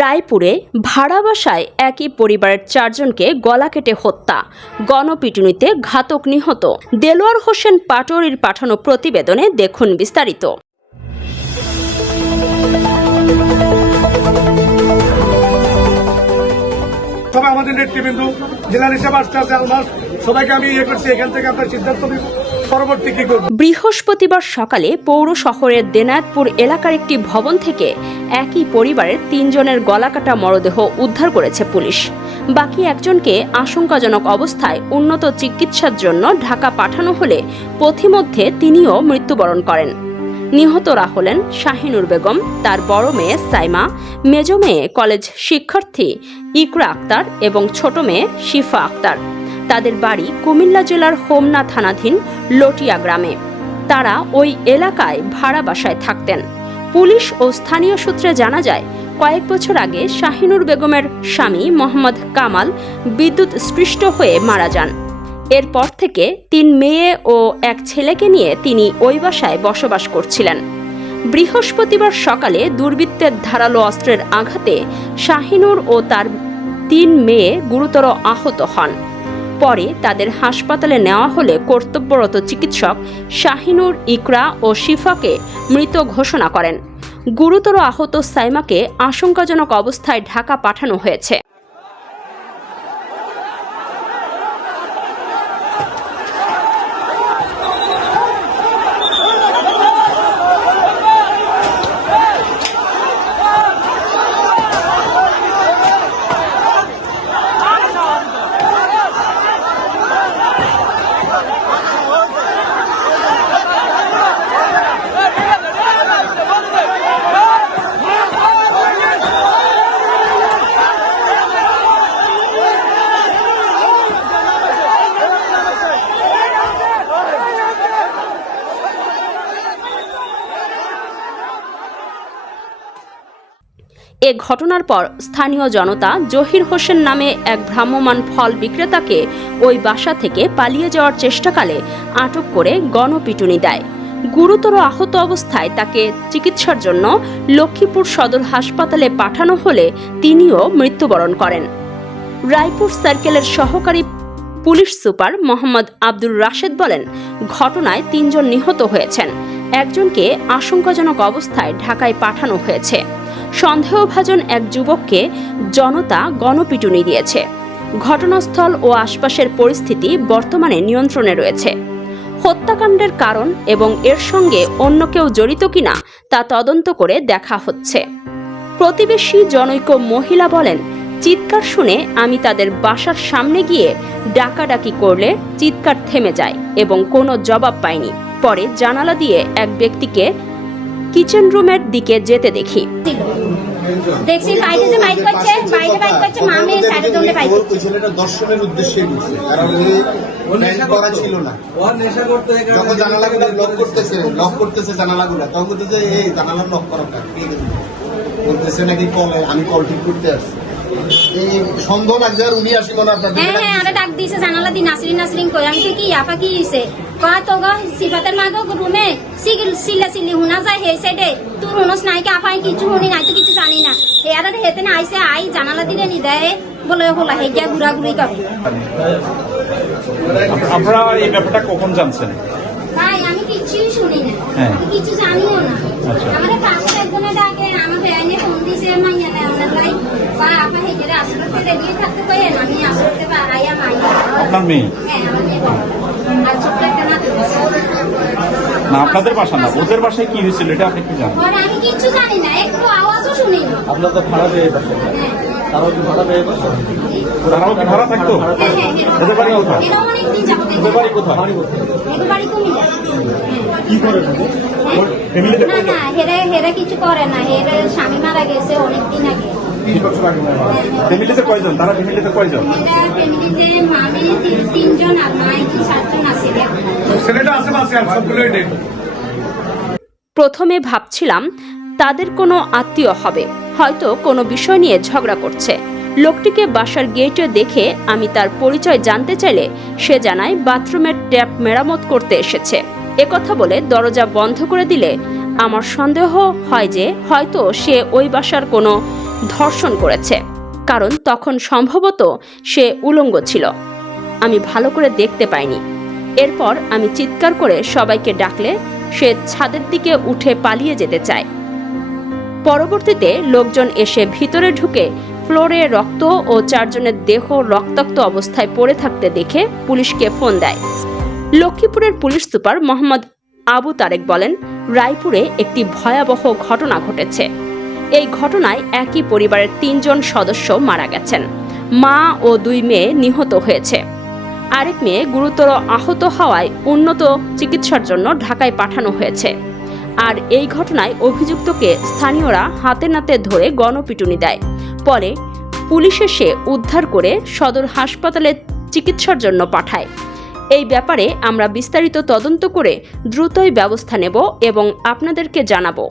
রায়পুরে ভাড়া বাসায় একই পরিবারের 4 জনকে গলা কেটে হত্যা, গণপিটুনিতে ঘাতক নিহত। দেলোয়ার হোসেন পাটোয়ারির পাঠানো প্রতিবেদনে দেখুন বিস্তারিত। সবাই আমাদের নেতৃবৃন্দ জেলার হিসাব আসতে আছে আলমাস সবাইকে আমি করছি, এখান থেকে আপনার সিদ্ধান্ত নিব পরবর্তী কি করব। বৃহস্পতিবার সকালে পৌর শহরের দেনায়তপুর এলাকার একটি ভবন থেকে একই পরিবারের 3 জনের গলাকাটা মরদেহ উদ্ধার করেছে পুলিশ। বাকি একজনকে আশঙ্কাজনক অবস্থায় উন্নত চিকিৎসার জন্য ঢাকা পাঠানো হলে পথিমধ্যে তিনিও মৃত্যুবরণ করেন। নিহতরা হলেন শাহিনুর বেগম, তার বড় মেয়ে সাইমা, মেজ মেয়ে কলেজ শিক্ষার্থী ইকরা আক্তার এবং ছোট মেয়ে শিফা আক্তার। তাদের বাড়ি কুমিল্লা জেলার হোমনা থানাধীন লটিয়া গ্রামে। তারা ওই এলাকায় ভাড়া বাসায় থাকতেন। পুলিশ ও স্থানীয় সূত্রে জানা যায়, কয়েক বছর আগে শাহিনুর বেগমের স্বামী মোহাম্মদ কামাল বিদ্যুৎ স্পৃষ্ট হয়ে মারা যান। এরপর থেকে 3 মেয়ে ও এক ছেলেকে নিয়ে তিনি ওই বাসায় বসবাস করছিলেন। বৃহস্পতিবার সকালে দুর্বৃত্তের ধারালো অস্ত্রের আঘাতে শাহিনুর ও তার 3 মেয়ে গুরুতর আহত হন। পরে তাদের হাসপাতালে নেওয়া হলে কর্তব্যরত চিকিৎসক শাহিনুর, ইকরা ও শিফাকে মৃত ঘোষণা করেন। গুরুতর আহত সাইমাকে আশঙ্কাজনক অবস্থায় ঢাকা পাঠানো হয়েছে। এ ঘটনার পর স্থানীয় জনতা জহির হোসেন নামে এক ভ্রাম্যমাণ ফল বিক্রেতাকে ওই বাসা থেকে পালিয়ে যাওয়ার চেষ্টাকালে আটক করে গণপিটুনি দেয়। গুরুতর আহত অবস্থায় তাকে চিকিৎসার জন্য লক্ষ্মীপুর সদর হাসপাতালে পাঠানো হলে তিনিও মৃত্যুবরণ করেন। রায়পুর সার্কেলের সহকারী পুলিশ সুপার মোহাম্মদ আব্দুর রাশেদ বলেন, ঘটনায় 3 জন নিহত হয়েছেন। একজনকে আশঙ্কাজনক অবস্থায় ঢাকায় পাঠানো হয়েছে। সন্দেহভাজন এক যুবককে জনতা গণপিটুনি দিয়েছে। ঘটনাস্থল ও আশপাশের পরিস্থিতি বর্তমানে নিয়ন্ত্রণে রয়েছে। হত্যাকাণ্ডের কারণ এবং এর সঙ্গে অন্য কেউ জড়িত কিনা তা তদন্ত করে দেখা হচ্ছে। প্রতিবেশী জনৈক মহিলা বলেন, চিৎকার শুনে আমি তাদের বাসার সামনে গিয়ে ডাকাডাকি করলে চিৎকার থেমে যায় এবং কোনো জবাব পাইনি। পরে জানালা দিয়ে এক ব্যক্তিকে কিচেন রুমের দিকে যেতে দেখি। দেখছি বাইরে যে বাইক করছে মা মেয়ে সাইডে দৌড়ে বাইক করছে। ওই ছেলেটা দর্শনের উদ্দেশ্যে গেছে, কারণ ও নেশা করা ছিল না। ও নেশা করতে যখন জানালাগুলো লক করতেছে জানালাগুলো, তখন বলতেছে এই জানালা লক করা ঠিক আছে, বলতেছে নাকি কলে আমি কল ঠিক করতে আসছি। এই সন্দেহ লাগছে আর উনি আসি মনে আপনার। হ্যাঁ আরে ডাক দিয়েছে জানালা দি নাসরিন কই আমি কি আপা কি হইছে কয় তো গো সিফাতের মাগো রুমে সিল্লা হুনা যায় হে সাইডে তুই হুনস নাই কি আপাই কিছু হুনি নাই তো কিছু জানি না হেয়ারা হেতে না আইছে আই জানালা দিলে নি দেয় বলে হলা হে গিয়া ঘুরাঘুরি করে। আপনারা এই ব্যাপারটা কখন জানছেন? ভাই আমি কিছুই শুনি না, আমি কিছু জানিও না। আমাদের পাশে একজনের ডাকে আমাদের এনে ফোন দিছে মাইয়া না আমরা ভাই বা আপা হেজেরে আসলে রেডি থাকতে কইেন আমি আসলে বা আয়া মাইয়া আপনার মেয়ে? হ্যাঁ আমার মেয়ে। আর ছোট একটা নাতি না আপনাদের বাসা না, ওদের বাসায় কি হয়েছিল এটা আপনি কি জানেন? আমি কিছু জানি না, একটু আওয়াজও শুনি না। আপনার তো ভাড়া পেয়ে পাশে, তারাও কি ভাড়া পেয়ে পাশে? তারাও কি ভাড়া থাকতো? ওদের বাড়ি কোথায়? এটা অনেক দিন যাবত। ওদের বাড়ি কোথায়? ওদের বাড়ি কুমিল্লা। কি করে ফ্যামিলিতে? না হেরা কিছু করে না, হেরা স্বামী মারা গেছে অনেক দিন আগে। ফ্যামিলিতে কয়জন? তারা ফ্যামিলিতে কয়জন? হেরা ফ্যামিলিতে মামি 3 জন আর মা 7 জন আছে। ছেলেটা আশেপাশে আর সবগুলোই নেই। প্রথমে ভাবছিলাম তাদের কোনো আত্মীয় হবে, হয়তো কোনো বিষয় নিয়ে ঝগড়া করছে। লোকটিকে বাসার গেটে দেখে আমি তার পরিচয় জানতে চাইলে সে জানায় বাথরুমের ট্যাপ মেরামত করতে এসেছে। একথা বলে দরজা বন্ধ করে দিলে আমার সন্দেহ হয় যে হয়তো সে ওই বাসার কোনো ধর্ষণ করেছে, কারণ তখন সম্ভবত সে উলঙ্গ ছিল। আমি ভালো করে দেখতে পাইনি। এরপর আমি চিৎকার করে সবাইকে ডাকলে সে ছাদের দিকে উঠে পালিয়ে যেতে চায়। পরবর্তীতে লোকজন এসে ভিতরে ঢুকে ফ্লোরে রক্ত ও 4 জনের দেহ রক্তাক্ত অবস্থায় পড়ে থাকতে দেখে পুলিশকে ফোন দেয়। লক্ষ্মীপুরের পুলিশ সুপার মোহাম্মদ আবু তারেক বলেন, রায়পুরে একটি ভয়াবহ ঘটনা ঘটেছে। এই ঘটনায় একই পরিবারের 3 জন সদস্য মারা গেছেন। মা ও 2 মেয়ে নিহত হয়েছে। আরেক মেয়ে গুরুতর আহত হওয়ায় উন্নত চিকিৎসার জন্য ঢাকায় পাঠানো হয়েছে। আর এই ঘটনায় অভিযুক্তকে স্থানীয়রা হাতে নাতে ধরে গণপিটুনি দেয়। পরে পুলিশ এসে উদ্ধার করে সদর হাসপাতালে চিকিৎসার জন্য পাঠায়। এই ব্যাপারে আমরা বিস্তারিত তদন্ত করে দ্রুতই ব্যবস্থা নেব এবং আপনাদেরকে জানাবো।